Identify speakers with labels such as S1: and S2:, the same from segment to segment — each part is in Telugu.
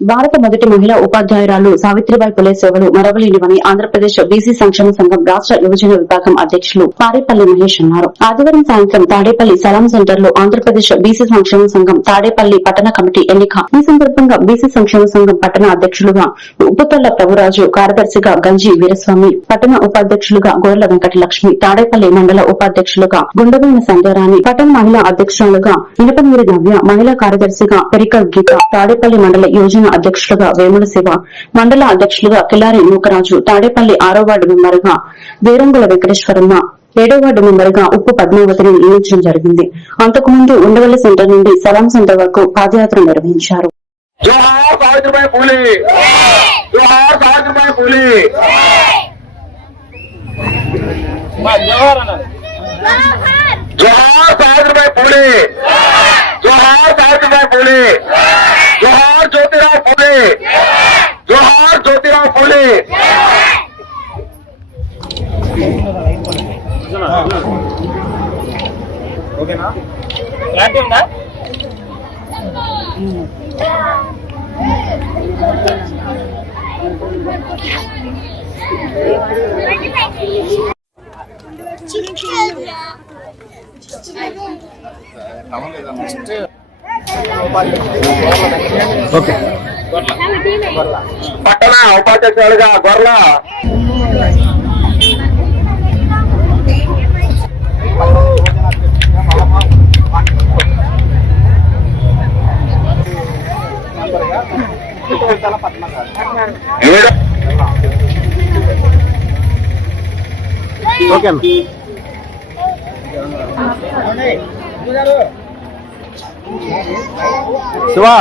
S1: భారత మొదటి మహిళా ఉపాధ్యాయురాలు సావిత్రిబాయి పులే సేవలు మరవలేనివని ఆంధ్రప్రదేశ్ బీసీ సంక్షేమ సంఘం రాష్ట్ర యువజన విభాగం అధ్యక్షులు పారేపల్లి మహేష్ అన్నారు. ఆదివారం సాయంత్రం తాడేపల్లి సలాం సెంటర్లో ఆంధ్రప్రదేశ్ బీసీ సంక్షేమ సంఘం తాడేపల్లి పట్టణ కమిటీ ఎన్నిక. ఈ సందర్భంగా బీసీ సంక్షేమ సంఘం పట్టణ అధ్యక్షులుగా ఉప్పుతల్ల ప్రభురాజు కార్యదర్శిగా గంజి వీరస్వామి పట్టణ ఉపాధ్యక్షులుగా గోర్ల వెంకటలక్ష్మి తాడేపల్లి మండల ఉపాధ్యక్షులుగా గుండబోయిన సంధ్యారాణి పట్టణ మహిళా అధ్యక్షులుగా ఇనపమూరి నవ్య మహిళా కార్యదర్శిగా పెరికల్ గీత తాడేపల్లి మండల యోజన అధ్యక్షులుగా వేముల శివ మండల అధ్యక్షులుగా కిలారి మూకరాజు తాడేపల్లి ఆరో వార్డు మెంబర్గా వీరంగుల వెంకటేశ్వరమ్మ ఏడో వార్డు మెంబర్గా ఉప్పు పద్మావతిని నియమించడం జరిగింది. అంతకుముందు ఉండవల్లి సెంటర్ నుండి సలాం సెంటర్ వరకు పాదయాత్ర నిర్వహించారు.
S2: జోహార్ జోహార్ జ్యోతిరావు పూలే
S3: ఓకేనా? ఓకే.
S2: పట్టణ ఉపాధ్యక్షులుగా గొర్ల
S3: ఓకే శివా.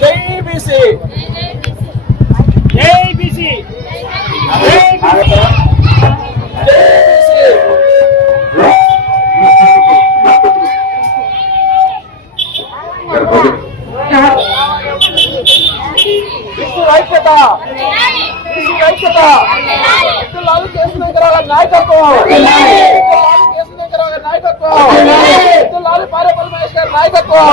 S3: జై బీసీ జై బీసీ జై బీసీ విశ్వ ఐక్యత. విశ్వ ఐక్యత. లాలు కేసునంకరాల నాయకత్వం. లాలు కేసునంకరాల నాయకత్వం. లాలు పారేపల్లి మహేష్ గారి నాయకత్వం.